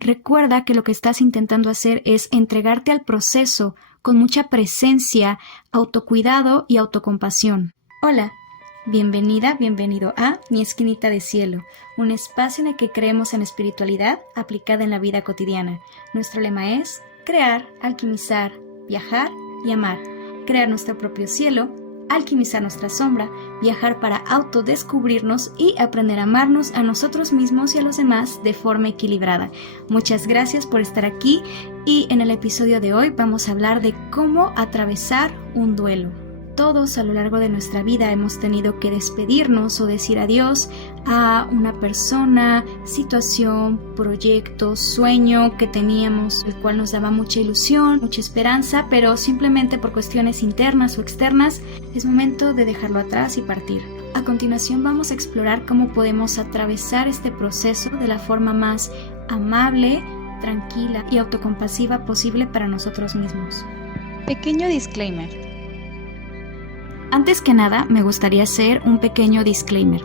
recuerda que lo que estás intentando hacer es entregarte al proceso con mucha presencia, autocuidado y autocompasión. Hola, bienvenida, bienvenido a Mi Esquinita de Cielo, un espacio en el que creemos en espiritualidad aplicada en la vida cotidiana. Nuestro lema es crear, alquimizar, viajar y amar. Crear nuestro propio cielo, alquimizar nuestra sombra, viajar para autodescubrirnos y aprender a amarnos a nosotros mismos y a los demás de forma equilibrada. Muchas gracias por estar aquí y en el episodio de hoy vamos a hablar de cómo atravesar un duelo. Todos a lo largo de nuestra vida hemos tenido que despedirnos o decir adiós a una persona, situación, proyecto, sueño que teníamos, el cual nos daba mucha ilusión, mucha esperanza, pero simplemente por cuestiones internas o externas es momento de dejarlo atrás y partir. A continuación vamos a explorar cómo podemos atravesar este proceso de la forma más amable, tranquila y autocompasiva posible para nosotros mismos. Pequeño disclaimer. Antes que nada, me gustaría hacer un pequeño disclaimer.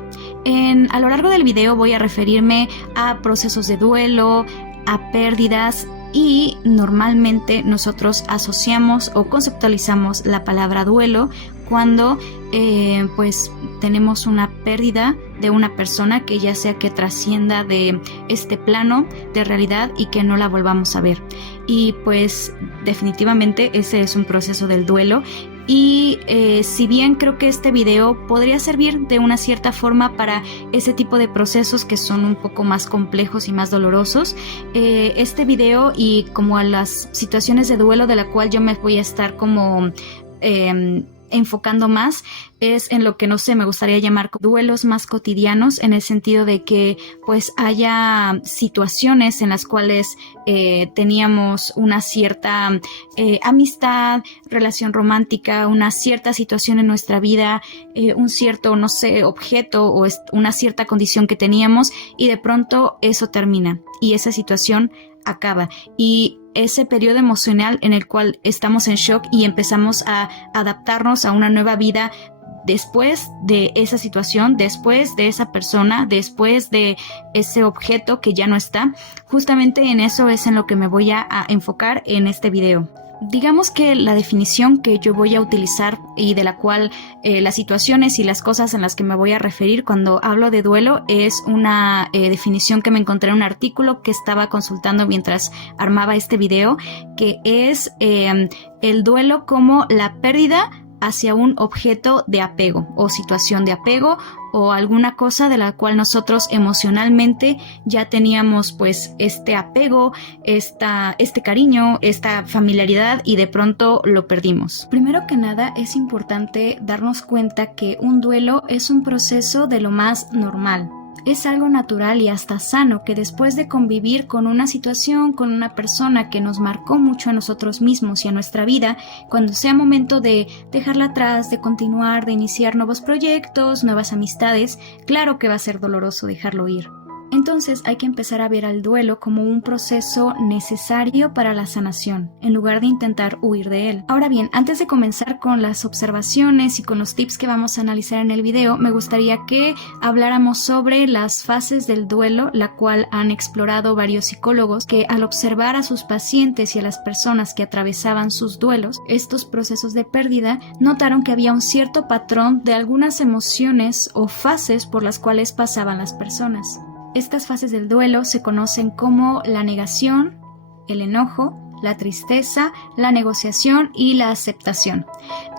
A lo largo del video voy a referirme a procesos de duelo, a pérdidas y normalmente nosotros asociamos o conceptualizamos la palabra duelo cuando pues tenemos una pérdida de una persona que ya sea que trascienda de este plano de realidad y que no la volvamos a ver. Y pues definitivamente ese es un proceso del duelo. Y si bien creo que este video podría servir de una cierta forma para ese tipo de procesos que son un poco más complejos y más dolorosos, este video y como a las situaciones de duelo de la cual yo me voy a estar como enfocando más es en lo que no sé, me gustaría llamar duelos más cotidianos, en el sentido de que pues haya situaciones en las cuales teníamos una cierta amistad, relación romántica, una cierta situación en nuestra vida, un cierto, no sé, objeto o una cierta condición que teníamos y de pronto eso termina y esa situación acaba y ese periodo emocional en el cual estamos en shock y empezamos a adaptarnos a una nueva vida después de esa situación, después de esa persona, después de ese objeto que ya no está. Justamente en eso es en lo que me voy a enfocar en este video. Digamos que la definición que yo voy a utilizar y de la cual las situaciones y las cosas en las que me voy a referir cuando hablo de duelo es una definición que me encontré en un artículo que estaba consultando mientras armaba este video, que es el duelo como la pérdida hacia un objeto de apego o situación de apego o alguna cosa de la cual nosotros emocionalmente ya teníamos pues este apego, este cariño, esta familiaridad y de pronto lo perdimos. Primero que nada es importante darnos cuenta que un duelo es un proceso de lo más normal. Es algo natural y hasta sano que después de convivir con una situación, con una persona que nos marcó mucho a nosotros mismos y a nuestra vida, cuando sea momento de dejarla atrás, de continuar, de iniciar nuevos proyectos, nuevas amistades, claro que va a ser doloroso dejarlo ir. Entonces hay que empezar a ver al duelo como un proceso necesario para la sanación, en lugar de intentar huir de él. Ahora bien, antes de comenzar con las observaciones y con los tips que vamos a analizar en el video, me gustaría que habláramos sobre las fases del duelo, la cual han explorado varios psicólogos que al observar a sus pacientes y a las personas que atravesaban sus duelos, estos procesos de pérdida, notaron que había un cierto patrón de algunas emociones o fases por las cuales pasaban las personas. Estas fases del duelo se conocen como la negación, el enojo, la tristeza, la negociación y la aceptación.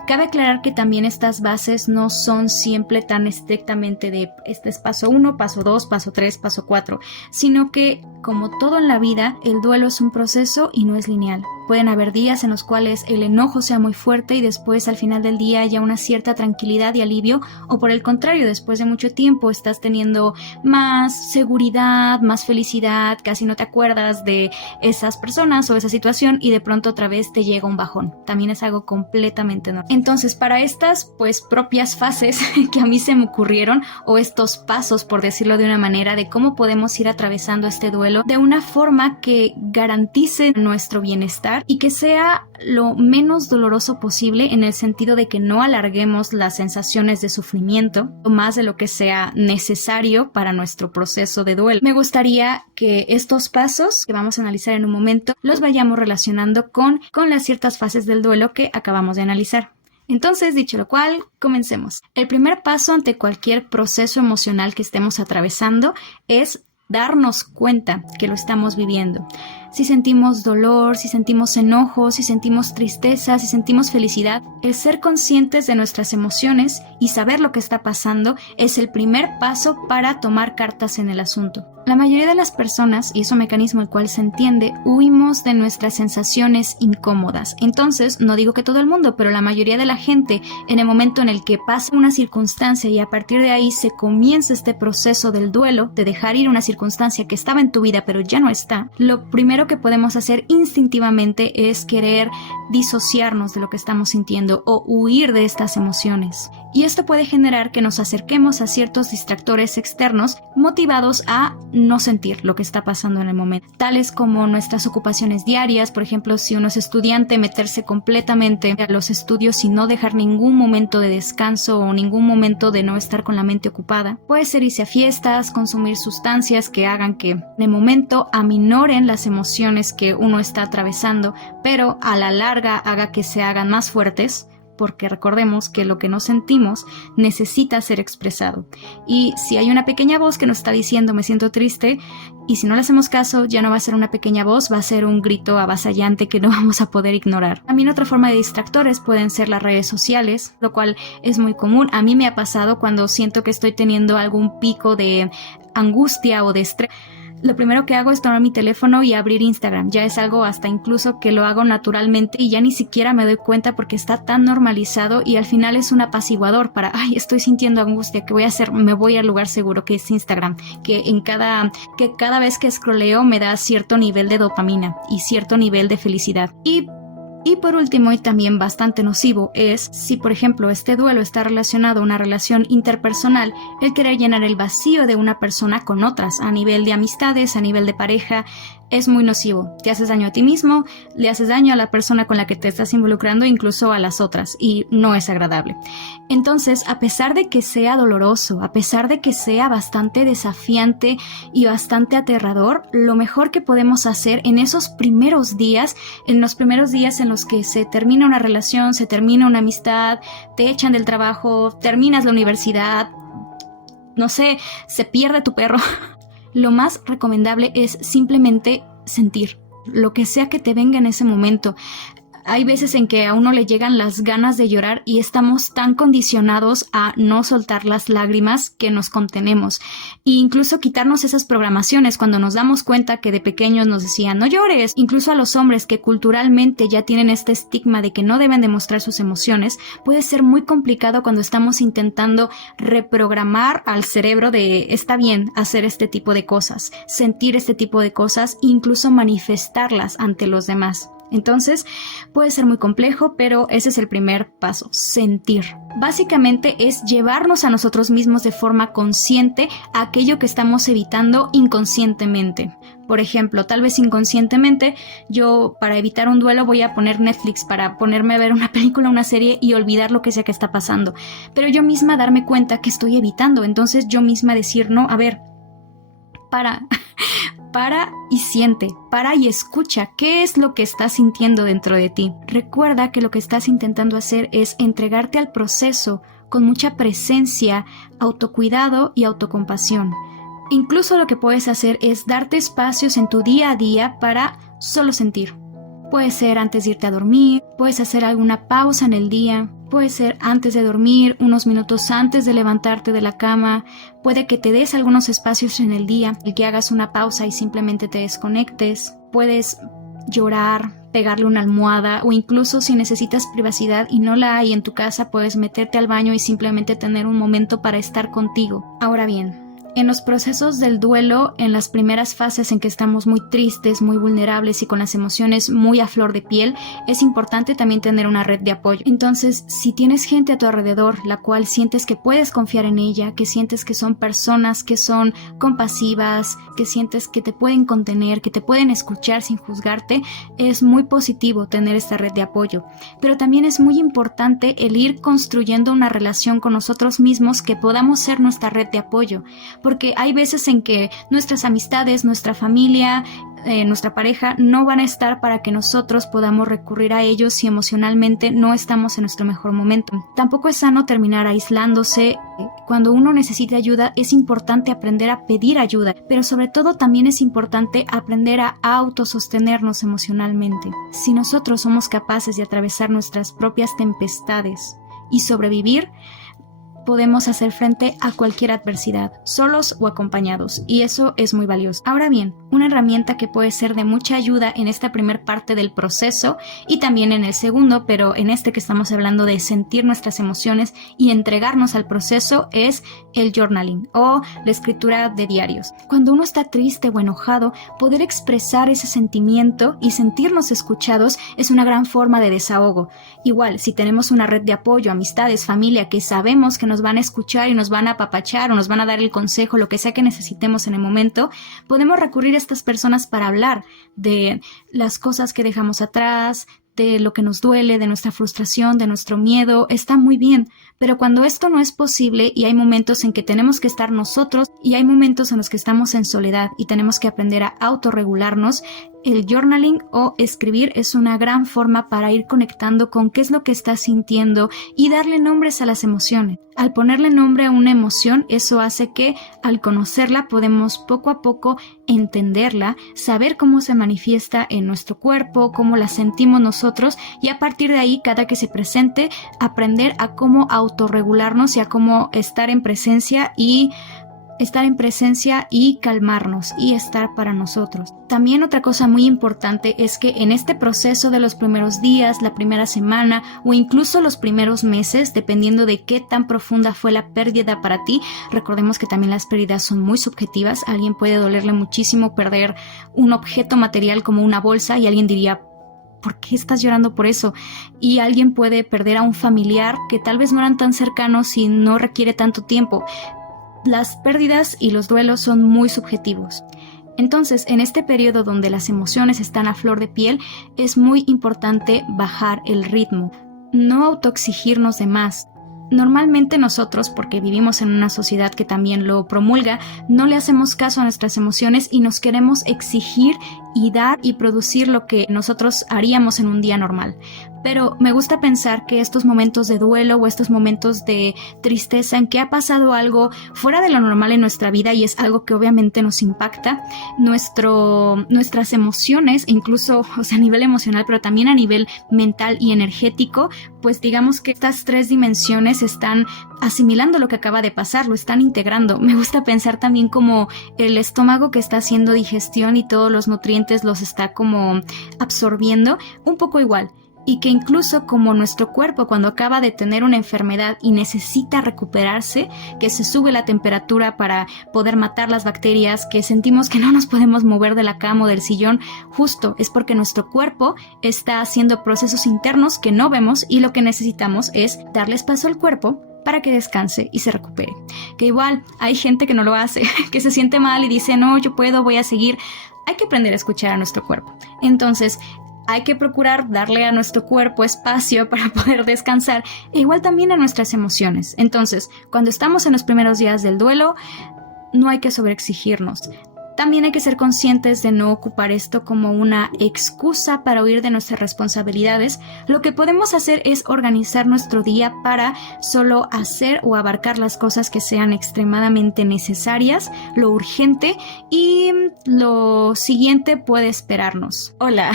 Cabe aclarar que también estas bases no son siempre tan estrictamente de este es paso 1, paso 2, paso 3, paso 4, sino que como todo en la vida, el duelo es un proceso y no es lineal. Pueden haber días en los cuales el enojo sea muy fuerte y después al final del día haya una cierta tranquilidad y alivio, o por el contrario, después de mucho tiempo estás teniendo más seguridad, más felicidad, casi no te acuerdas de esas personas o esa situación y de pronto otra vez te llega un bajón. También es algo completamente normal. Entonces, para estas pues propias fases que a mí se me ocurrieron, o estos pasos, por decirlo de una manera, de cómo podemos ir atravesando este duelo duelo de una forma que garantice nuestro bienestar y que sea lo menos doloroso posible, en el sentido de que no alarguemos las sensaciones de sufrimiento más de lo que sea necesario para nuestro proceso de duelo. Me gustaría que estos pasos que vamos a analizar en un momento los vayamos relacionando con las ciertas fases del duelo que acabamos de analizar. Entonces, dicho lo cual, comencemos. El primer paso ante cualquier proceso emocional que estemos atravesando es darnos cuenta que lo estamos viviendo. Si sentimos dolor, si sentimos enojo, si sentimos tristeza, si sentimos felicidad, el ser conscientes de nuestras emociones y saber lo que está pasando es el primer paso para tomar cartas en el asunto. La mayoría de las personas, y es un mecanismo el cual se entiende, huimos de nuestras sensaciones incómodas. Entonces, no digo que todo el mundo, pero la mayoría de la gente, en el momento en el que pasa una circunstancia y a partir de ahí se comienza este proceso del duelo, de dejar ir una circunstancia que estaba en tu vida pero ya no está, lo primero que podemos hacer instintivamente es querer disociarnos de lo que estamos sintiendo o huir de estas emociones. Y esto puede generar que nos acerquemos a ciertos distractores externos motivados a no sentir lo que está pasando en el momento, tales como nuestras ocupaciones diarias. Por ejemplo, si uno es estudiante, meterse completamente a los estudios y no dejar ningún momento de descanso o ningún momento de no estar con la mente ocupada. Puede ser irse a fiestas, consumir sustancias que hagan que en el momento aminoren las emociones que uno está atravesando, pero a la larga haga que se hagan más fuertes, porque recordemos que lo que no sentimos necesita ser expresado. Y si hay una pequeña voz que nos está diciendo me siento triste, y si no le hacemos caso, ya no va a ser una pequeña voz, va a ser un grito avasallante que no vamos a poder ignorar. También otra forma de distractores pueden ser las redes sociales, lo cual es muy común. A mí me ha pasado cuando siento que estoy teniendo algún pico de angustia o de estrés. Lo primero que hago es tomar mi teléfono y abrir Instagram. Ya es algo hasta incluso que lo hago naturalmente y ya ni siquiera me doy cuenta porque está tan normalizado, y al final es un apaciguador para, estoy sintiendo angustia, ¿qué voy a hacer? Me voy al lugar seguro que es Instagram, que cada vez que scrolleo me da cierto nivel de dopamina y cierto nivel de felicidad. Y por último, y también bastante nocivo, es si por ejemplo este duelo está relacionado a una relación interpersonal, el querer llenar el vacío de una persona con otras, a nivel de amistades, a nivel de pareja, es muy nocivo. Te haces daño a ti mismo, le haces daño a la persona con la que te estás involucrando, incluso a las otras, y no es agradable. Entonces, a pesar de que sea doloroso, a pesar de que sea bastante desafiante y bastante aterrador, lo mejor que podemos hacer en esos primeros días, en los que se termina una relación, se termina una amistad, te echan del trabajo, terminas la universidad, no sé, se pierde tu perro, lo más recomendable es simplemente sentir lo que sea que te venga en ese momento. Hay veces en que a uno le llegan las ganas de llorar y estamos tan condicionados a no soltar las lágrimas que nos contenemos. E incluso quitarnos esas programaciones cuando nos damos cuenta que de pequeños nos decían no llores. Incluso a los hombres que culturalmente ya tienen este estigma de que no deben demostrar sus emociones, puede ser muy complicado cuando estamos intentando reprogramar al cerebro de está bien hacer este tipo de cosas, sentir este tipo de cosas, incluso manifestarlas ante los demás. Entonces, puede ser muy complejo, pero ese es el primer paso, sentir. Básicamente es llevarnos a nosotros mismos de forma consciente a aquello que estamos evitando inconscientemente. Por ejemplo, tal vez inconscientemente, yo para evitar un duelo voy a poner Netflix para ponerme a ver una película, una serie y olvidar lo que sea que está pasando. Pero yo misma darme cuenta que estoy evitando, entonces yo misma decir, no, a ver, para y siente, para y escucha qué es lo que estás sintiendo dentro de ti. Recuerda que lo que estás intentando hacer es entregarte al proceso con mucha presencia, autocuidado y autocompasión. Incluso lo que puedes hacer es darte espacios en tu día a día para solo sentir. Puede ser antes de irte a dormir, puedes hacer alguna pausa en el día, puede ser antes de dormir, unos minutos antes de levantarte de la cama, puede que te des algunos espacios en el día, el que hagas una pausa y simplemente te desconectes, puedes llorar, pegarle una almohada o incluso si necesitas privacidad y no la hay en tu casa, puedes meterte al baño y simplemente tener un momento para estar contigo. Ahora bien, En los procesos del duelo, en las primeras fases en que estamos muy tristes, muy vulnerables y con las emociones muy a flor de piel, es importante también tener una red de apoyo. Entonces, si tienes gente a tu alrededor, la cual sientes que puedes confiar en ella, que sientes que son personas que son compasivas, que sientes que te pueden contener, que te pueden escuchar sin juzgarte, es muy positivo tener esta red de apoyo. Pero también es muy importante el ir construyendo una relación con nosotros mismos que podamos ser nuestra red de apoyo. Porque hay veces en que nuestras amistades, nuestra familia, nuestra pareja no van a estar para que nosotros podamos recurrir a ellos si emocionalmente no estamos en nuestro mejor momento. Tampoco es sano terminar aislándose. Cuando uno necesita ayuda es importante aprender a pedir ayuda, pero sobre todo también es importante aprender a autosostenernos emocionalmente. Si nosotros somos capaces de atravesar nuestras propias tempestades y sobrevivir, podemos hacer frente a cualquier adversidad, solos o acompañados, y eso es muy valioso. Ahora bien, una herramienta que puede ser de mucha ayuda en esta primera parte del proceso y también en el segundo, pero en este que estamos hablando de sentir nuestras emociones y entregarnos al proceso, es el journaling o la escritura de diarios. Cuando uno está triste o enojado, poder expresar ese sentimiento y sentirnos escuchados es una gran forma de desahogo. Igual, si tenemos una red de apoyo, amistades, familia que sabemos que nos van a escuchar y nos van a apapachar o nos van a dar el consejo, lo que sea que necesitemos en el momento, podemos recurrir a estas personas para hablar de las cosas que dejamos atrás, de lo que nos duele, de nuestra frustración, de nuestro miedo. Está muy bien, pero cuando esto no es posible y hay momentos en que tenemos que estar nosotros y hay momentos en los que estamos en soledad y tenemos que aprender a autorregularnos, el journaling o escribir es una gran forma para ir conectando con qué es lo que estás sintiendo y darle nombres a las emociones. Al ponerle nombre a una emoción, eso hace que al conocerla podemos poco a poco entenderla, saber cómo se manifiesta en nuestro cuerpo, cómo la sentimos nosotros y a partir de ahí, cada que se presente, aprender a cómo autorregularnos y a cómo estar en presencia y calmarnos y estar para nosotros. También otra cosa muy importante es que en este proceso de los primeros días, la primera semana o incluso los primeros meses, dependiendo de qué tan profunda fue la pérdida para ti, recordemos que también las pérdidas son muy subjetivas. A alguien puede dolerle muchísimo perder un objeto material como una bolsa y alguien diría, ¿por qué estás llorando por eso? Y alguien puede perder a un familiar que tal vez no eran tan cercanos y no requiere tanto tiempo. Las pérdidas y los duelos son muy subjetivos. Entonces, en este periodo donde las emociones están a flor de piel, es muy importante bajar el ritmo, no autoexigirnos de más. Normalmente nosotros, porque vivimos en una sociedad que también lo promulga, no le hacemos caso a nuestras emociones y nos queremos exigir y dar y producir lo que nosotros haríamos en un día normal. Pero me gusta pensar que estos momentos de duelo o estos momentos de tristeza en que ha pasado algo fuera de lo normal en nuestra vida y es algo que obviamente nos impacta, nuestras emociones, incluso a nivel emocional, pero también a nivel mental y energético, pues digamos que estas tres dimensiones están asimilando lo que acaba de pasar, lo están integrando. Me gusta pensar también como el estómago que está haciendo digestión y todos los nutrientes los está como absorbiendo, un poco igual. Y que incluso como nuestro cuerpo cuando acaba de tener una enfermedad y necesita recuperarse, que se sube la temperatura para poder matar las bacterias, que sentimos que no nos podemos mover de la cama o del sillón, justo es porque nuestro cuerpo está haciendo procesos internos que no vemos y lo que necesitamos es darles paso al cuerpo para que descanse y se recupere. Que igual hay gente que no lo hace, que se siente mal y dice, no, yo puedo, voy a seguir. Hay que aprender a escuchar a nuestro cuerpo. Entonces, hay que procurar darle a nuestro cuerpo espacio para poder descansar, e igual también a nuestras emociones. Entonces, cuando estamos en los primeros días del duelo, no hay que sobreexigirnos. También hay que ser conscientes de no ocupar esto como una excusa para huir de nuestras responsabilidades. Lo que podemos hacer es organizar nuestro día para solo hacer o abarcar las cosas que sean extremadamente necesarias, lo urgente, y lo siguiente puede esperarnos. Hola,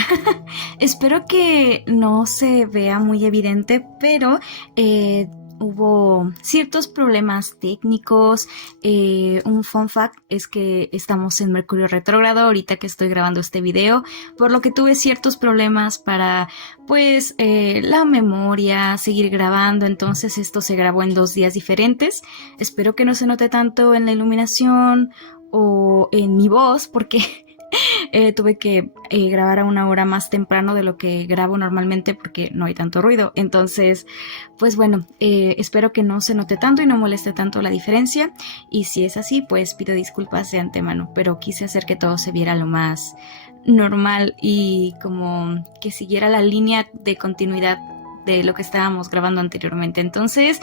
espero que no se vea muy evidente, pero hubo ciertos problemas técnicos. Un fun fact es que estamos en Mercurio retrógrado ahorita que estoy grabando este video, por lo que tuve ciertos problemas para pues la memoria, seguir grabando. Entonces esto se grabó en 2 días diferentes. Espero que no se note tanto en la iluminación o en mi voz, porque tuve que grabar a una hora más temprano de lo que grabo normalmente porque no hay tanto ruido. Entonces, pues bueno, espero que no se note tanto y no moleste tanto la diferencia. Y si es así, pues pido disculpas de antemano, pero quise hacer que todo se viera lo más normal y como que siguiera la línea de continuidad de lo que estábamos grabando anteriormente. Entonces,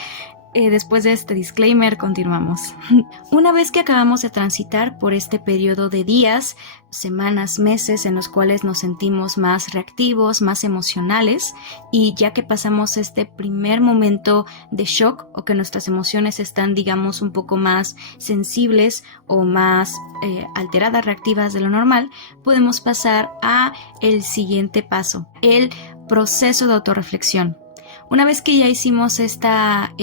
después de este disclaimer, continuamos. Una vez que acabamos de transitar por este periodo de días, semanas, meses en los cuales nos sentimos más reactivos, más emocionales, y ya que pasamos este primer momento de shock o que nuestras emociones están, digamos, un poco más sensibles o más alteradas, reactivas de lo normal, podemos pasar a el siguiente paso, el proceso de autorreflexión. Una vez que ya hicimos esta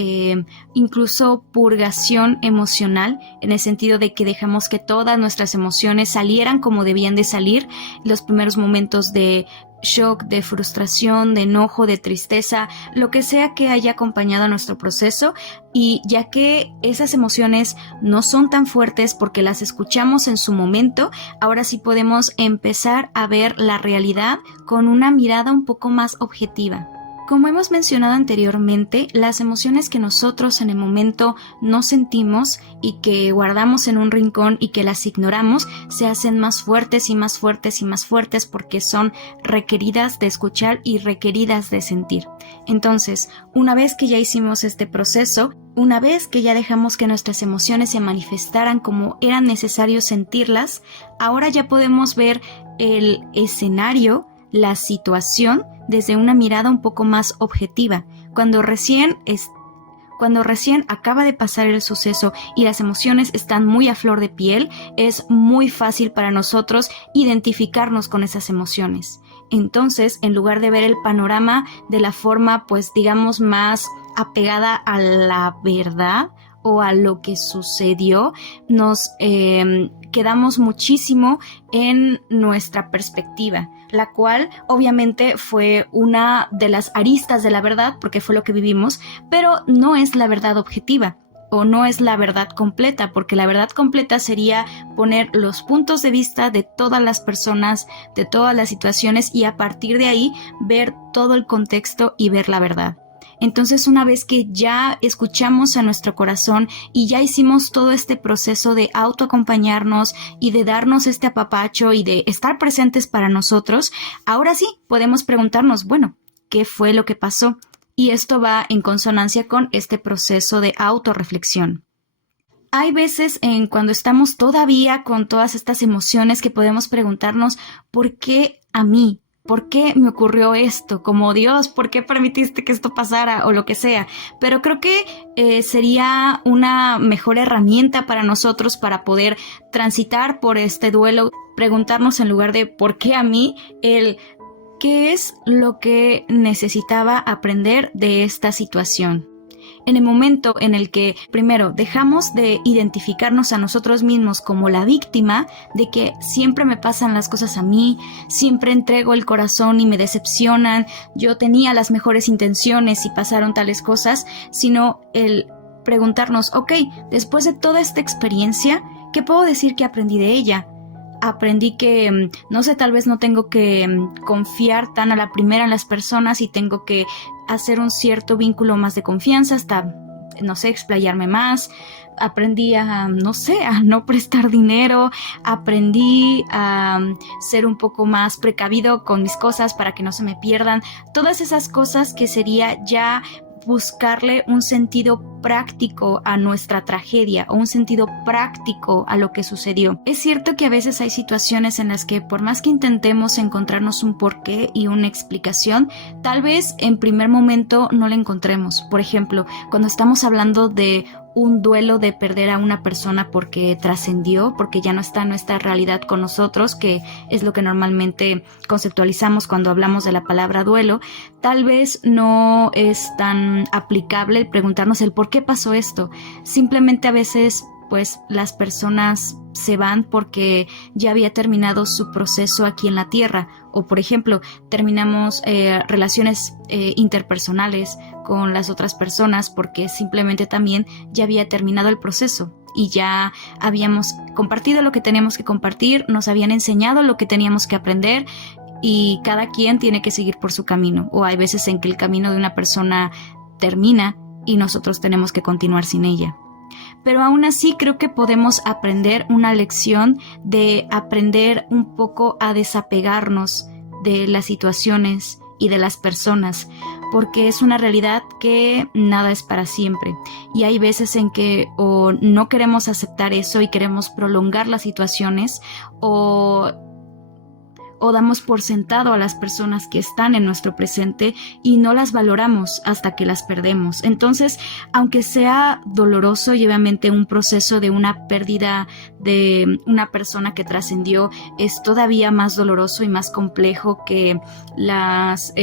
incluso purgación emocional, en el sentido de que dejamos que todas nuestras emociones salieran como debían de salir, los primeros momentos de shock, de frustración, de enojo, de tristeza, lo que sea que haya acompañado a nuestro proceso, y ya que esas emociones no son tan fuertes porque las escuchamos en su momento, ahora sí podemos empezar a ver la realidad con una mirada un poco más objetiva. Como hemos mencionado anteriormente, las emociones que nosotros en el momento no sentimos y que guardamos en un rincón y que las ignoramos, se hacen más fuertes y más fuertes y más fuertes porque son requeridas de escuchar y requeridas de sentir. Entonces, una vez que ya hicimos este proceso, una vez que ya dejamos que nuestras emociones se manifestaran como eran necesario sentirlas, ahora ya podemos ver el escenario, la situación, desde una mirada un poco más objetiva. Cuando recién acaba de pasar el suceso y las emociones están muy a flor de piel, es muy fácil para nosotros identificarnos con esas emociones. Entonces, en lugar de ver el panorama de la forma, pues digamos, más apegada a la verdad o a lo que sucedió, nos quedamos muchísimo en nuestra perspectiva, la cual obviamente fue una de las aristas de la verdad porque fue lo que vivimos, pero no es la verdad objetiva o no es la verdad completa, porque la verdad completa sería poner los puntos de vista de todas las personas, de todas las situaciones, y a partir de ahí ver todo el contexto y ver la verdad. Entonces, una vez que ya escuchamos a nuestro corazón y ya hicimos todo este proceso de autoacompañarnos y de darnos este apapacho y de estar presentes para nosotros, ahora sí podemos preguntarnos, bueno, ¿qué fue lo que pasó? Y esto va en consonancia con este proceso de autorreflexión. Hay veces cuando estamos todavía con todas estas emociones que podemos preguntarnos, ¿por qué a mí? ¿Por qué me ocurrió esto? Como Dios, ¿por qué permitiste que esto pasara? O lo que sea. Pero creo que sería una mejor herramienta para nosotros para poder transitar por este duelo, preguntarnos en lugar de ¿por qué a mí? ¿Qué es lo que necesitaba aprender de esta situación? En el momento en el que, primero, dejamos de identificarnos a nosotros mismos como la víctima de que siempre me pasan las cosas a mí, siempre entrego el corazón y me decepcionan, yo tenía las mejores intenciones y pasaron tales cosas, sino el preguntarnos, ok, después de toda esta experiencia, ¿qué puedo decir que aprendí de ella? Aprendí que, no sé, tal vez no tengo que confiar tan a la primera en las personas y tengo que hacer un cierto vínculo más de confianza hasta, no sé, explayarme más. Aprendí a, no sé, a no prestar dinero. Aprendí a ser un poco más precavido con mis cosas para que no se me pierdan. Todas esas cosas que sería ya buscarle un sentido práctico a nuestra tragedia o un sentido práctico a lo que sucedió. Es cierto que a veces hay situaciones en las que por más que intentemos encontrarnos un porqué y una explicación, tal vez en primer momento no la encontremos. Por ejemplo, cuando estamos hablando de un duelo de perder a una persona porque trascendió, porque ya no está en nuestra realidad con nosotros, que es lo que normalmente conceptualizamos cuando hablamos de la palabra duelo. Tal vez no es tan aplicable el preguntarnos el por qué pasó esto. Simplemente a veces pues las personas se van porque ya había terminado su proceso aquí en la tierra, o por ejemplo terminamos relaciones interpersonales con las otras personas porque simplemente también ya había terminado el proceso y ya habíamos compartido lo que teníamos que compartir, nos habían enseñado lo que teníamos que aprender y cada quien tiene que seguir por su camino, o hay veces en que el camino de una persona termina y nosotros tenemos que continuar sin ella. Pero aún así creo que podemos aprender una lección de aprender un poco a desapegarnos de las situaciones y de las personas, porque es una realidad que nada es para siempre y hay veces en que o no queremos aceptar eso y queremos prolongar las situaciones o damos por sentado a las personas que están en nuestro presente y no las valoramos hasta que las perdemos. Entonces, aunque sea doloroso y obviamente un proceso de una pérdida de una persona que trascendió es todavía más doloroso y más complejo que las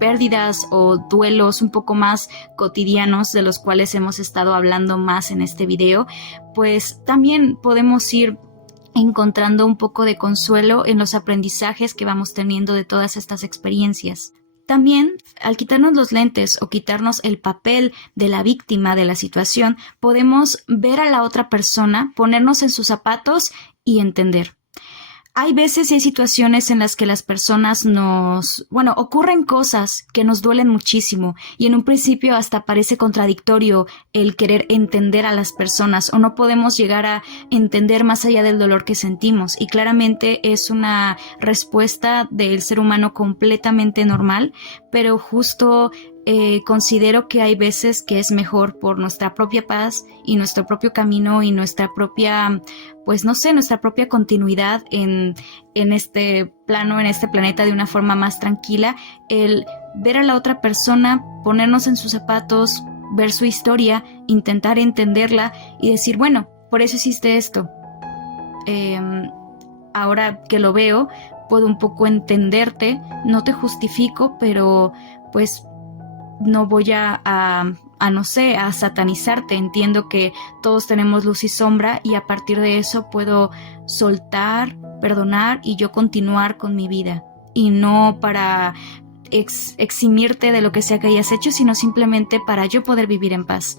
pérdidas o duelos un poco más cotidianos de los cuales hemos estado hablando más en este video, pues también podemos ir encontrando un poco de consuelo en los aprendizajes que vamos teniendo de todas estas experiencias. También, al quitarnos los lentes o quitarnos el papel de la víctima de la situación, podemos ver a la otra persona, ponernos en sus zapatos y entender. Hay veces y hay situaciones en las que las personas ocurren cosas que nos duelen muchísimo y en un principio hasta parece contradictorio el querer entender a las personas o no podemos llegar a entender más allá del dolor que sentimos y claramente es una respuesta del ser humano completamente normal, pero justo considero que hay veces que es mejor por nuestra propia paz y nuestro propio camino y nuestra propia, nuestra propia continuidad en este plano, en este planeta de una forma más tranquila, el ver a la otra persona, ponernos en sus zapatos, ver su historia, intentar entenderla y decir, bueno, por eso hiciste esto. Ahora que lo veo, puedo un poco entenderte, no te justifico, pero pues no voy a satanizarte. Entiendo que todos tenemos luz y sombra y a partir de eso puedo soltar, perdonar y yo continuar con mi vida. Y no para eximirte de lo que sea que hayas hecho, sino simplemente para yo poder vivir en paz.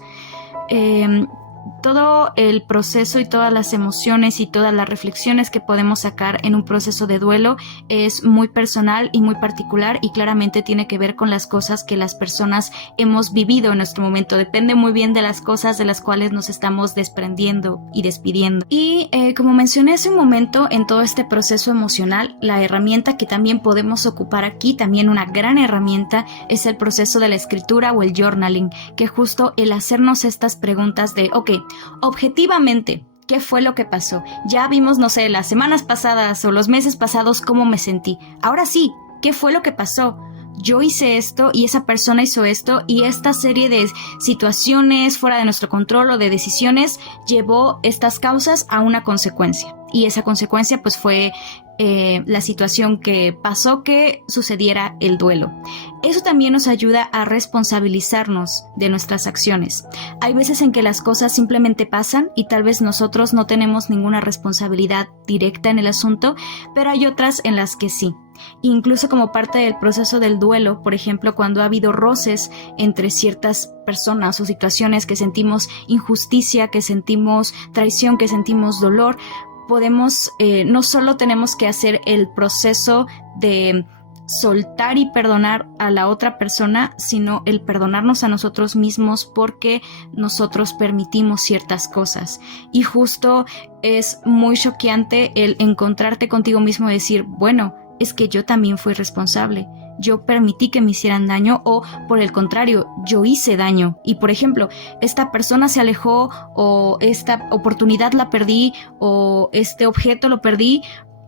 Todo el proceso y todas las emociones y todas las reflexiones que podemos sacar en un proceso de duelo es muy personal y muy particular y claramente tiene que ver con las cosas que las personas hemos vivido en nuestro momento. Depende muy bien de las cosas de las cuales nos estamos desprendiendo y despidiendo. Y como mencioné hace un momento, en todo este proceso emocional, la herramienta que también podemos ocupar aquí, también una gran herramienta, es el proceso de la escritura o el journaling, que justo el hacernos estas preguntas de, objetivamente, ¿qué fue lo que pasó? Ya vimos, las semanas pasadas o los meses pasados cómo me sentí. Ahora sí, ¿qué fue lo que pasó? Yo hice esto y esa persona hizo esto y esta serie de situaciones fuera de nuestro control o de decisiones llevó estas causas a una consecuencia. Y esa consecuencia pues fue la situación que pasó que sucediera el duelo. Eso también nos ayuda a responsabilizarnos de nuestras acciones. Hay veces en que las cosas simplemente pasan y tal vez nosotros no tenemos ninguna responsabilidad directa en el asunto, pero hay otras en las que sí. Incluso como parte del proceso del duelo, por ejemplo, cuando ha habido roces entre ciertas personas o situaciones que sentimos injusticia, que sentimos traición, que sentimos dolor, podemos, no solo tenemos que hacer el proceso de soltar y perdonar a la otra persona, sino el perdonarnos a nosotros mismos porque nosotros permitimos ciertas cosas. Y justo es muy choqueante el encontrarte contigo mismo y decir, bueno, es que yo también fui responsable. Yo permití que me hicieran daño o por el contrario, yo hice daño. Y por ejemplo, esta persona se alejó o esta oportunidad la perdí o este objeto lo perdí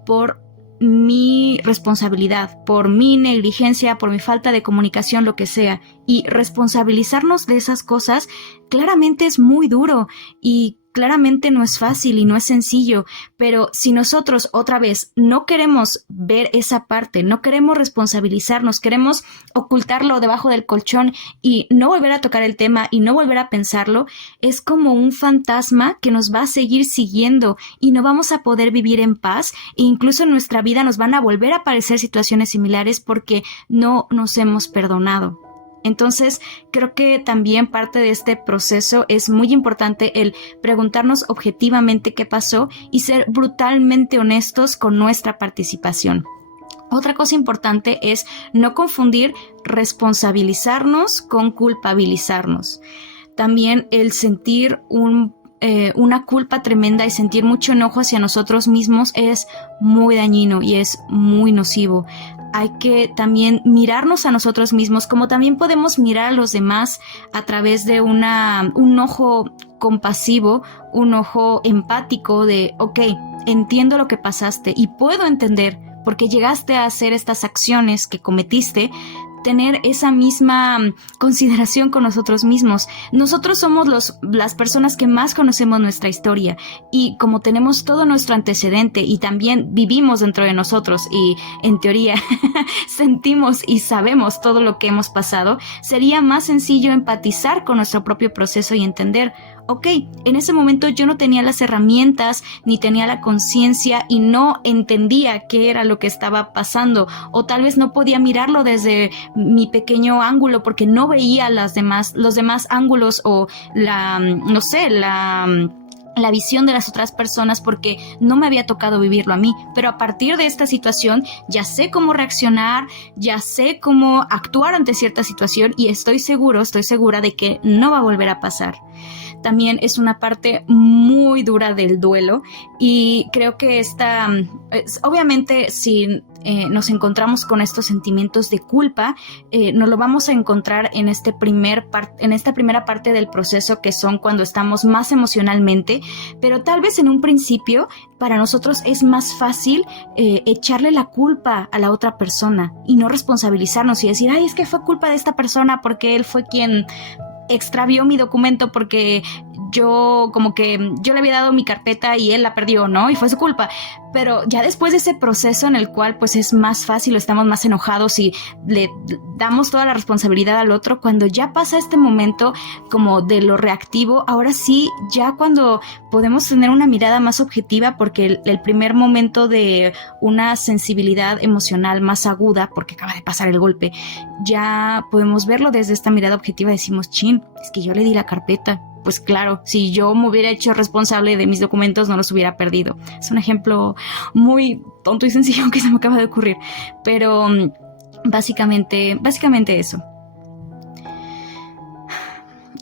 por mi responsabilidad, por mi negligencia, por mi falta de comunicación, lo que sea. Y responsabilizarnos de esas cosas claramente es muy duro y claramente no es fácil y no es sencillo, pero si nosotros otra vez no queremos ver esa parte, no queremos responsabilizarnos, queremos ocultarlo debajo del colchón y no volver a tocar el tema y no volver a pensarlo, es como un fantasma que nos va a seguir siguiendo y no vamos a poder vivir en paz e incluso en nuestra vida nos van a volver a aparecer situaciones similares porque no nos hemos perdonado. Entonces, creo que también parte de este proceso es muy importante el preguntarnos objetivamente qué pasó y ser brutalmente honestos con nuestra participación. Otra cosa importante es no confundir responsabilizarnos con culpabilizarnos. También el sentir una culpa tremenda y sentir mucho enojo hacia nosotros mismos es muy dañino y es muy nocivo. Hay que también mirarnos a nosotros mismos, como también podemos mirar a los demás a través de un ojo compasivo, un ojo empático de, ok, entiendo lo que pasaste y puedo entender por qué llegaste a hacer estas acciones que cometiste, tener esa misma consideración con nosotros mismos. Nosotros somos las personas que más conocemos nuestra historia y como tenemos todo nuestro antecedente y también vivimos dentro de nosotros y en teoría sentimos y sabemos todo lo que hemos pasado, sería más sencillo empatizar con nuestro propio proceso y entender, ok, en ese momento yo no tenía las herramientas ni tenía la conciencia y no entendía qué era lo que estaba pasando o tal vez no podía mirarlo desde mi pequeño ángulo porque no veía los demás ángulos o la visión de las otras personas porque no me había tocado vivirlo a mí, pero a partir de esta situación ya sé cómo reaccionar, ya sé cómo actuar ante cierta situación y estoy segura de que no va a volver a pasar. También es una parte muy dura del duelo y creo que obviamente si nos encontramos con estos sentimientos de culpa, nos lo vamos a encontrar en esta primera parte del proceso que son cuando estamos más emocionalmente, pero tal vez en un principio para nosotros es más fácil echarle la culpa a la otra persona y no responsabilizarnos y decir, ay, es que fue culpa de esta persona porque él fue quien extravió mi documento porque yo le había dado mi carpeta y él la perdió, ¿no? Y fue su culpa. Pero ya después de ese proceso en el cual pues es más fácil o estamos más enojados y le damos toda la responsabilidad al otro, cuando ya pasa este momento como de lo reactivo, ahora sí, ya cuando podemos tener una mirada más objetiva porque el primer momento de una sensibilidad emocional más aguda, porque acaba de pasar el golpe, ya podemos verlo desde esta mirada objetiva, decimos, chin, es que yo le di la carpeta. Pues claro, si yo me hubiera hecho responsable de mis documentos no los hubiera perdido. Es un ejemplo muy tonto y sencillo que se me acaba de ocurrir, pero básicamente eso.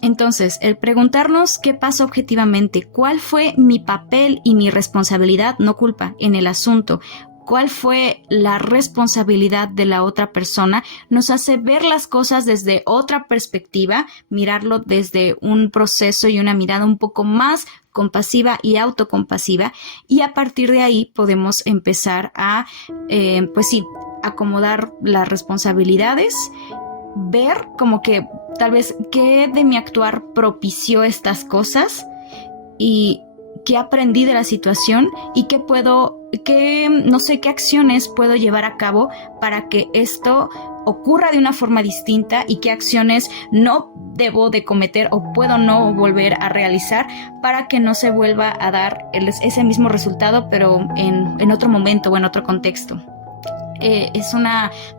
Entonces, el preguntarnos qué pasa objetivamente, cuál fue mi papel y mi responsabilidad, no culpa, en el asunto, cuál fue la responsabilidad de la otra persona, nos hace ver las cosas desde otra perspectiva, mirarlo desde un proceso y una mirada un poco más compasiva y autocompasiva, y a partir de ahí podemos empezar a, acomodar las responsabilidades, ver como que tal vez qué de mi actuar propició estas cosas y qué aprendí de la situación y qué acciones puedo llevar a cabo para que esto ocurra de una forma distinta y qué acciones no debo de cometer o puedo no volver a realizar para que no se vuelva a dar ese mismo resultado, pero en otro momento o en otro contexto.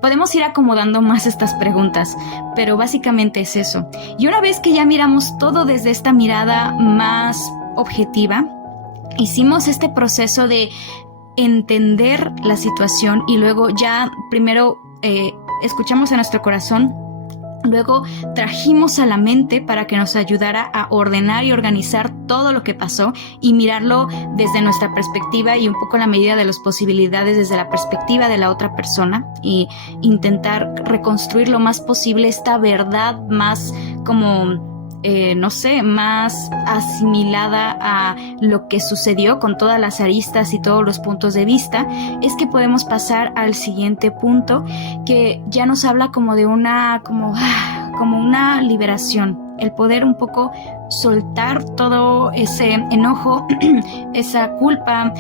Podemos ir acomodando más estas preguntas, pero básicamente es eso. Y una vez que ya miramos todo desde esta mirada más objetiva, hicimos este proceso de entender la situación y luego ya primero escuchamos a nuestro corazón, luego trajimos a la mente para que nos ayudara a ordenar y organizar todo lo que pasó y mirarlo desde nuestra perspectiva y un poco en la medida de las posibilidades desde la perspectiva de la otra persona y intentar reconstruir lo más posible esta verdad más como no sé, más asimilada a lo que sucedió con todas las aristas y todos los puntos de vista, es que podemos pasar al siguiente punto, que ya nos habla como de como una liberación, el poder un poco soltar todo ese enojo, esa culpa,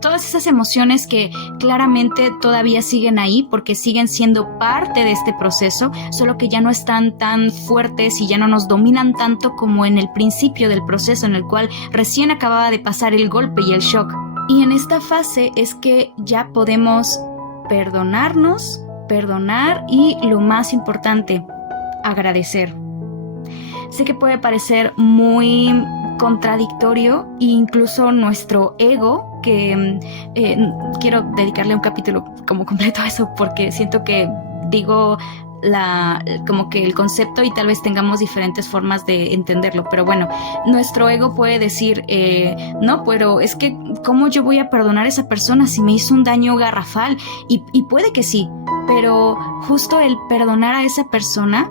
todas esas emociones que claramente todavía siguen ahí porque siguen siendo parte de este proceso, solo que ya no están tan fuertes y ya no nos dominan tanto como en el principio del proceso, en el cual recién acababa de pasar el golpe y el shock. Y en esta fase es que ya podemos perdonarnos, perdonar y, lo más importante, agradecer. Sé que puede parecer muy contradictorio e incluso nuestro ego, que quiero dedicarle un capítulo como completo a eso porque siento que digo como que el concepto y tal vez tengamos diferentes formas de entenderlo, pero bueno, nuestro ego puede decir no, pero es que ¿cómo yo voy a perdonar a esa persona si me hizo un daño garrafal? Y puede que sí, pero justo el perdonar a esa persona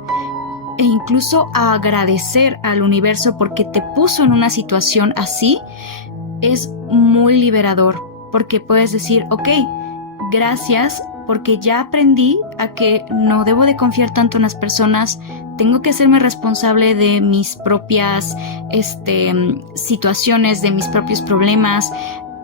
e incluso agradecer al universo porque te puso en una situación así es muy liberador, porque puedes decir, ok, gracias, porque ya aprendí a que no debo de confiar tanto en las personas, tengo que hacerme responsable de mis propias situaciones, de mis propios problemas,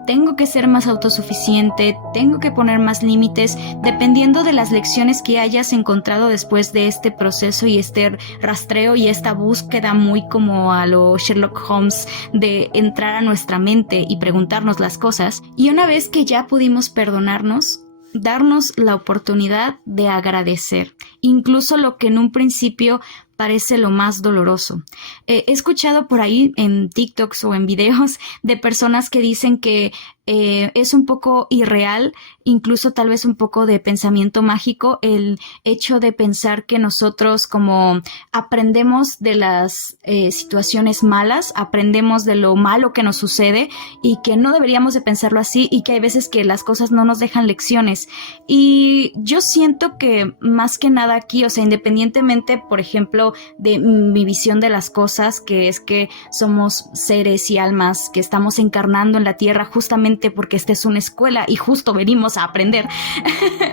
tengo que ser más autosuficiente, tengo que poner más límites, dependiendo de las lecciones que hayas encontrado después de este proceso y este rastreo y esta búsqueda muy como a lo Sherlock Holmes de entrar a nuestra mente y preguntarnos las cosas. Y una vez que ya pudimos perdonarnos, darnos la oportunidad de agradecer, incluso lo que en un principio parece lo más doloroso. He escuchado por ahí en TikToks o en videos de personas que dicen que es un poco irreal, incluso tal vez un poco de pensamiento mágico, el hecho de pensar que nosotros como aprendemos de las situaciones malas, aprendemos de lo malo que nos sucede y que no deberíamos de pensarlo así y que hay veces que las cosas no nos dejan lecciones. Y yo siento que más que nada aquí, o sea, independientemente, por ejemplo, de mi visión de las cosas, que es que somos seres y almas que estamos encarnando en la tierra justamente porque esta es una escuela y justo venimos a aprender.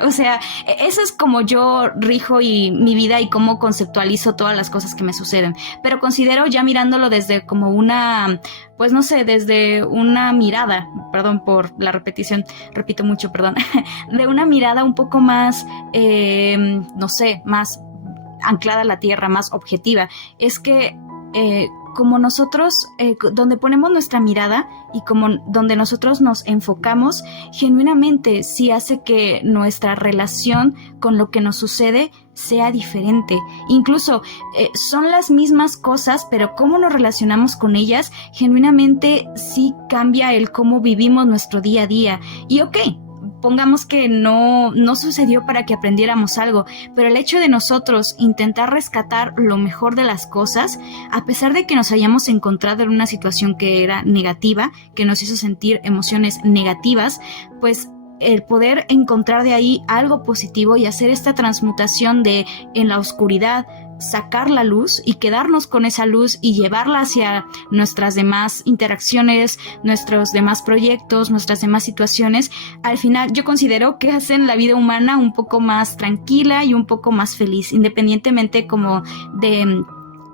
O sea, eso es como yo rijo y mi vida y cómo conceptualizo todas las cosas que me suceden. Pero considero ya mirándolo desde como una, pues no sé, desde una mirada, perdón por la repetición, repito mucho, perdón, de una mirada un poco más, no sé, más anclada a la tierra, más objetiva, es que como nosotros, donde ponemos nuestra mirada y como donde nosotros nos enfocamos, genuinamente sí hace que nuestra relación con lo que nos sucede sea diferente. Incluso son las mismas cosas, pero cómo nos relacionamos con ellas, genuinamente sí cambia el cómo vivimos nuestro día a día. Y ok, pongamos que no sucedió para que aprendiéramos algo, pero el hecho de nosotros intentar rescatar lo mejor de las cosas, a pesar de que nos hayamos encontrado en una situación que era negativa, que nos hizo sentir emociones negativas, pues el poder encontrar de ahí algo positivo y hacer esta transmutación de en la oscuridad sacar la luz y quedarnos con esa luz y llevarla hacia nuestras demás interacciones, nuestros demás proyectos, nuestras demás situaciones, al final yo considero que hacen la vida humana un poco más tranquila y un poco más feliz, independientemente como de,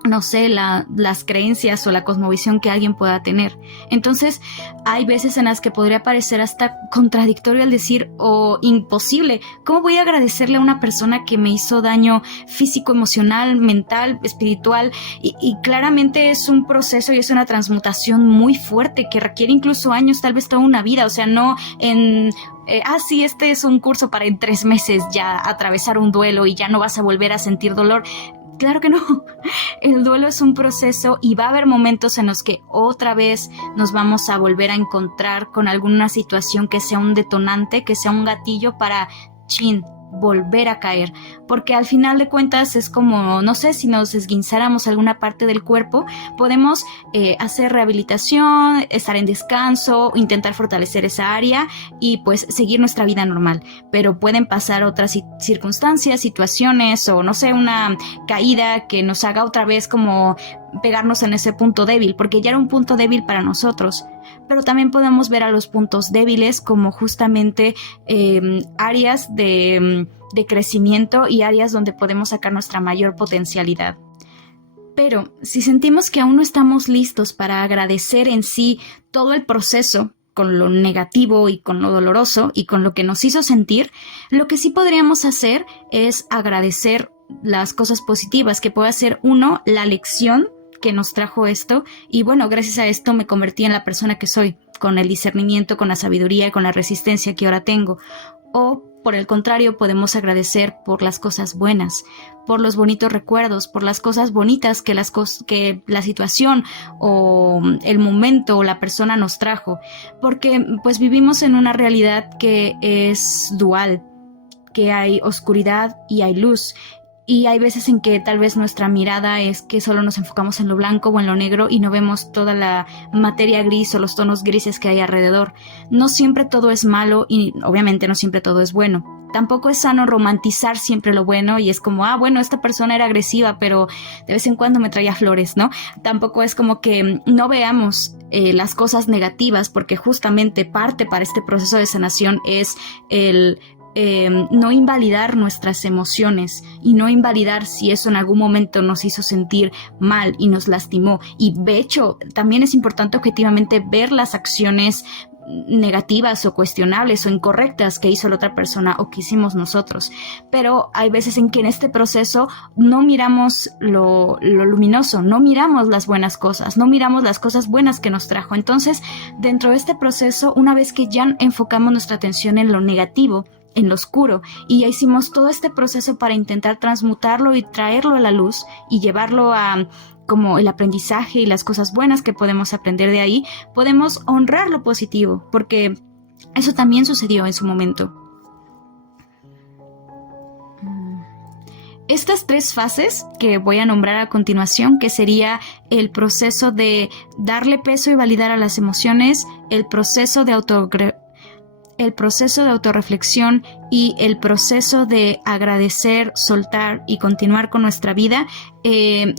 no sé, las creencias o la cosmovisión que alguien pueda tener. Entonces, hay veces en las que podría parecer hasta contradictorio al decir, o imposible, ¿cómo voy a agradecerle a una persona que me hizo daño físico, emocional, mental, espiritual? Y claramente es un proceso y es una transmutación muy fuerte que requiere incluso años, tal vez toda una vida, o sea, no en... sí, este es un curso para en 3 meses ya atravesar un duelo y ya no vas a volver a sentir dolor. Claro que no, el duelo es un proceso y va a haber momentos en los que otra vez nos vamos a volver a encontrar con alguna situación que sea un detonante, que sea un gatillo para, volver a caer, porque al final de cuentas es como, no sé, si nos esguinzáramos alguna parte del cuerpo, podemos hacer rehabilitación, estar en descanso, intentar fortalecer esa área y pues seguir nuestra vida normal, pero pueden pasar otras circunstancias, situaciones o no sé, una caída que nos haga otra vez como pegarnos en ese punto débil, porque ya era un punto débil para nosotros. Pero también podemos ver a los puntos débiles como justamente áreas de crecimiento y áreas donde podemos sacar nuestra mayor potencialidad. Pero si sentimos que aún no estamos listos para agradecer en sí todo el proceso, con lo negativo y con lo doloroso y con lo que nos hizo sentir, lo que sí podríamos hacer es agradecer las cosas positivas, que puede ser uno, la lección que nos trajo esto, y bueno, gracias a esto me convertí en la persona que soy, con el discernimiento, con la sabiduría y con la resistencia que ahora tengo. O por el contrario, podemos agradecer por las cosas buenas, por los bonitos recuerdos, por las cosas bonitas que la situación o el momento o la persona nos trajo, porque pues vivimos en una realidad que es dual, que hay oscuridad y hay luz. Y hay veces en que tal vez nuestra mirada es que solo nos enfocamos en lo blanco o en lo negro y no vemos toda la materia gris o los tonos grises que hay alrededor. No siempre todo es malo y obviamente no siempre todo es bueno. Tampoco es sano romantizar siempre lo bueno y es como, bueno, esta persona era agresiva, pero de vez en cuando me traía flores, ¿no? Tampoco es como que no veamos las cosas negativas, porque justamente parte para este proceso de sanación es el no invalidar nuestras emociones y no invalidar si eso en algún momento nos hizo sentir mal y nos lastimó. Y de hecho, también es importante objetivamente ver las acciones negativas o cuestionables o incorrectas que hizo la otra persona o que hicimos nosotros, pero hay veces en que en este proceso no miramos lo luminoso, no miramos las buenas cosas, no miramos las cosas buenas que nos trajo. Entonces, dentro de este proceso, una vez que ya enfocamos nuestra atención en lo negativo, en lo oscuro, y ya hicimos todo este proceso para intentar transmutarlo y traerlo a la luz y llevarlo a como el aprendizaje y las cosas buenas que podemos aprender de ahí, podemos honrar lo positivo, porque eso también sucedió en su momento. Estas 3 fases que voy a nombrar a continuación, que sería el proceso de darle peso y validar a las emociones, el proceso de autorreflexión y el proceso de agradecer, soltar y continuar con nuestra vida,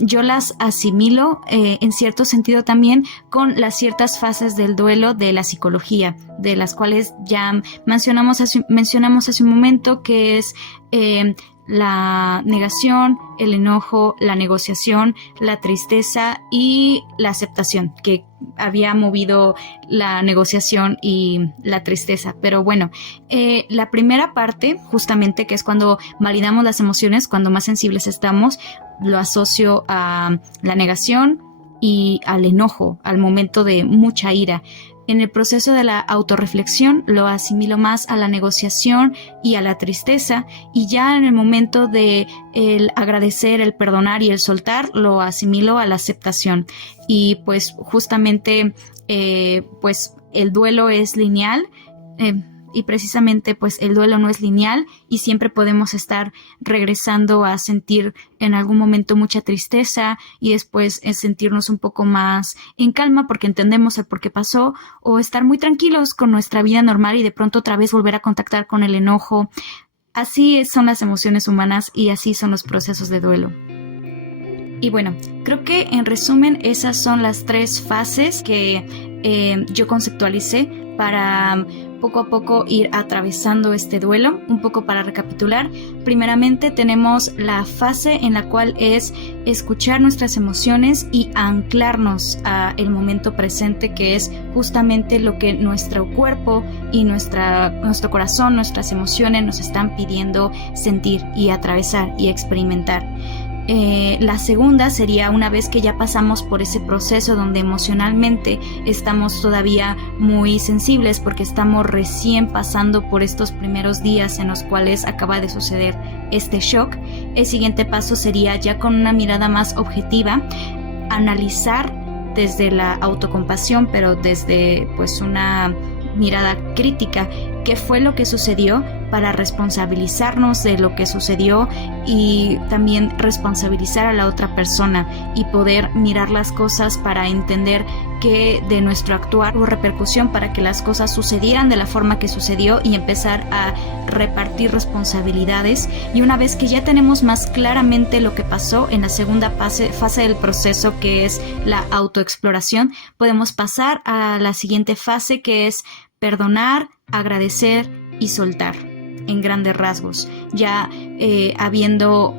yo las asimilo en cierto sentido también con las ciertas fases del duelo de la psicología, de las cuales ya mencionamos hace un momento, que es la negación, el enojo, la negociación, la tristeza y la aceptación, que había movido la negociación y la tristeza. Pero bueno, la primera parte, justamente, que es cuando validamos las emociones, cuando más sensibles estamos, lo asocio a la negación y al enojo, al momento de mucha ira. En el proceso de la autorreflexión lo asimilo más a la negociación y a la tristeza, y ya en el momento de el agradecer, el perdonar y el soltar lo asimilo a la aceptación. Y pues justamente pues el duelo es lineal, y precisamente pues el duelo no es lineal y siempre podemos estar regresando a sentir en algún momento mucha tristeza y después sentirnos un poco más en calma porque entendemos el por qué pasó, o estar muy tranquilos con nuestra vida normal y de pronto otra vez volver a contactar con el enojo. Así son las emociones humanas y así son los procesos de duelo. Y bueno, creo que en resumen esas son las 3 fases que yo conceptualicé para poco a poco ir atravesando este duelo. Un poco para recapitular, primeramente tenemos la fase en la cual es escuchar nuestras emociones y anclarnos a el momento presente, que es justamente lo que nuestro cuerpo y nuestro corazón, nuestras emociones nos están pidiendo sentir y atravesar y experimentar. La segunda sería una vez que ya pasamos por ese proceso donde emocionalmente estamos todavía muy sensibles porque estamos recién pasando por estos primeros días en los cuales acaba de suceder este shock. El siguiente paso sería, ya con una mirada más objetiva, analizar desde la autocompasión, pero desde pues una mirada crítica, qué fue lo que sucedió para responsabilizarnos de lo que sucedió y también responsabilizar a la otra persona y poder mirar las cosas para entender que de nuestro actuar hubo repercusión para que las cosas sucedieran de la forma que sucedió y empezar a repartir responsabilidades. Y una vez que ya tenemos más claramente lo que pasó en la segunda fase del proceso, que es la autoexploración, podemos pasar a la siguiente fase, que es perdonar, agradecer y soltar en grandes rasgos, ya habiendo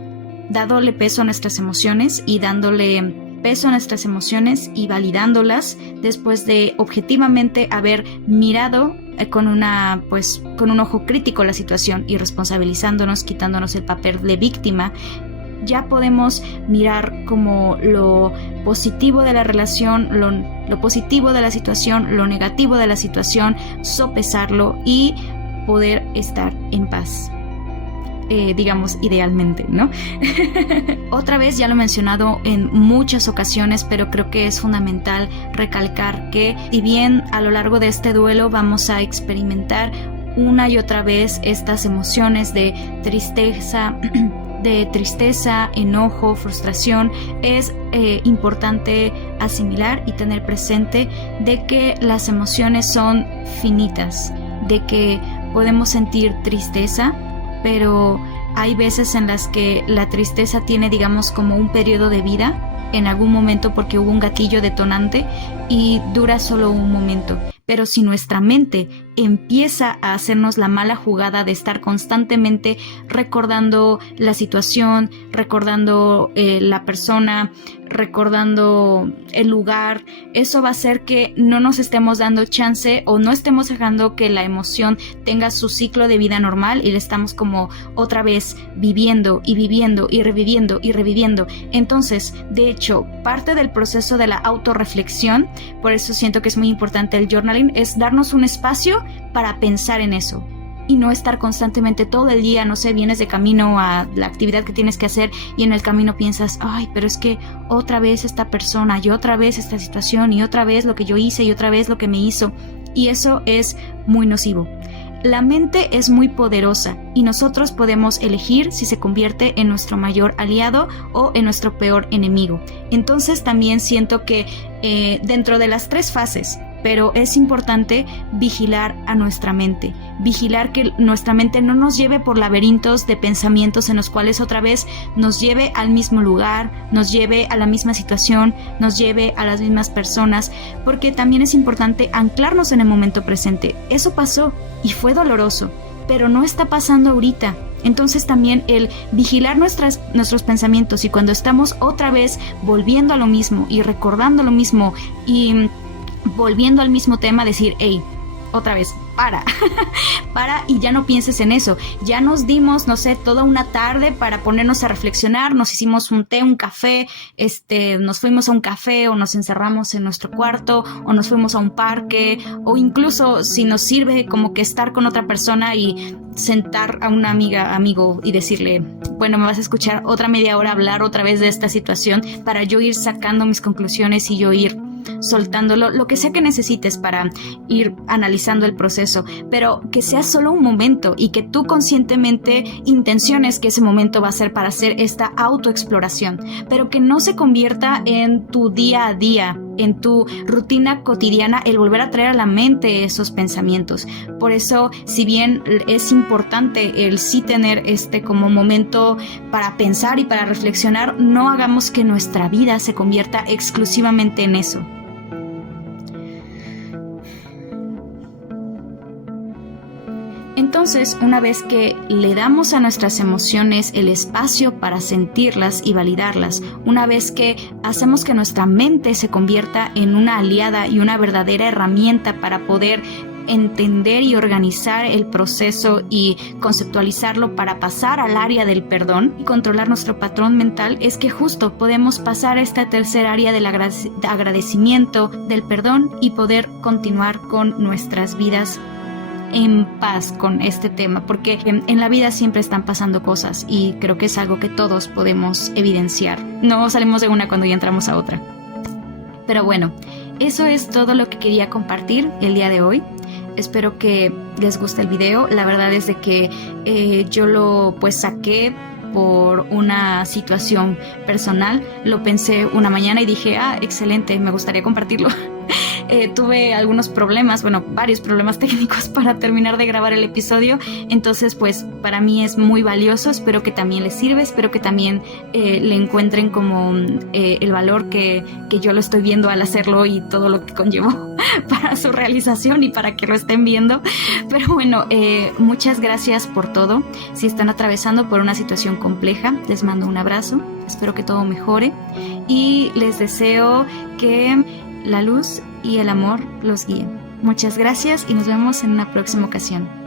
dadole peso a nuestras emociones y dándole peso a nuestras emociones y validándolas después de objetivamente haber mirado con un ojo crítico la situación y responsabilizándonos, quitándonos el papel de víctima. Ya podemos mirar como lo positivo de la relación, lo positivo de la situación, lo negativo de la situación, sopesarlo y poder estar en paz. Digamos, idealmente, ¿no? Otra vez, ya lo he mencionado en muchas ocasiones, pero creo que es fundamental recalcar que si bien a lo largo de este duelo vamos a experimentar una y otra vez estas emociones de tristeza, enojo, frustración, es importante asimilar y tener presente de que las emociones son finitas, de que podemos sentir tristeza, pero hay veces en las que la tristeza tiene, digamos, como un periodo de vida en algún momento porque hubo un gatillo detonante y dura solo un momento. Pero si nuestra mente empieza a hacernos la mala jugada de estar constantemente recordando la situación, recordando la persona, recordando el lugar, eso va a hacer que no nos estemos dando chance o no estemos dejando que la emoción tenga su ciclo de vida normal y le estamos como otra vez viviendo y viviendo y reviviendo y reviviendo. Entonces, de hecho, parte del proceso de la autorreflexión, por eso siento que es muy importante el journaling, es darnos un espacio para pensar en eso y no estar constantemente todo el día, no sé, vienes de camino a la actividad que tienes que hacer y en el camino piensas, ay, pero es que otra vez esta persona y otra vez esta situación y otra vez lo que yo hice y otra vez lo que me hizo, y eso es muy nocivo. La mente es muy poderosa y nosotros podemos elegir si se convierte en nuestro mayor aliado o en nuestro peor enemigo. Entonces también siento que dentro de las 3 fases, pero es importante vigilar a nuestra mente, vigilar que nuestra mente no nos lleve por laberintos de pensamientos en los cuales otra vez nos lleve al mismo lugar, nos lleve a la misma situación, nos lleve a las mismas personas, porque también es importante anclarnos en el momento presente. Eso pasó y fue doloroso, pero no está pasando ahorita. Entonces también el vigilar nuestros pensamientos, y cuando estamos otra vez volviendo a lo mismo y recordando lo mismo y volviendo al mismo tema, decir, hey, otra vez, para y ya no pienses en eso. Ya nos dimos, no sé, toda una tarde para ponernos a reflexionar, nos hicimos un té, un café, nos fuimos a un café o nos encerramos en nuestro cuarto o nos fuimos a un parque, o incluso si nos sirve como que estar con otra persona y sentar a una amigo y decirle, bueno, me vas a escuchar otra media hora hablar otra vez de esta situación para yo ir sacando mis conclusiones y yo ir soltándolo, lo que sea que necesites para ir analizando el proceso, pero que sea solo un momento y que tú conscientemente intenciones que ese momento va a ser para hacer esta autoexploración, pero que no se convierta en tu día a día, en tu rutina cotidiana, el volver a traer a la mente esos pensamientos. Por eso, si bien es importante el sí tener como momento para pensar y para reflexionar, no hagamos que nuestra vida se convierta exclusivamente en eso. Entonces, una vez que le damos a nuestras emociones el espacio para sentirlas y validarlas, una vez que hacemos que nuestra mente se convierta en una aliada y una verdadera herramienta para poder entender y organizar el proceso y conceptualizarlo para pasar al área del perdón y controlar nuestro patrón mental, es que justo podemos pasar a esta tercer área del agradecimiento, del perdón, y poder continuar con nuestras vidas en paz con este tema, porque en la vida siempre están pasando cosas y creo que es algo que todos podemos evidenciar. No salimos de una cuando ya entramos a otra. Pero bueno, eso es todo lo que quería compartir el día de hoy. espero que les guste el video. La verdad es de que yo lo pues saqué por una situación personal. Lo pensé una mañana y dije, excelente, me gustaría compartirlo. Tuve algunos problemas, varios problemas técnicos para terminar de grabar el episodio, entonces pues para mí es muy valioso. Espero que también les sirva, espero que también le encuentren como el valor que yo lo estoy viendo al hacerlo y todo lo que conllevó para su realización y para que lo estén viendo. Pero bueno, muchas gracias por todo. Si están atravesando por una situación compleja, les mando un abrazo, espero que todo mejore y les deseo que la luz y el amor los guíen. Muchas gracias y nos vemos en una próxima ocasión.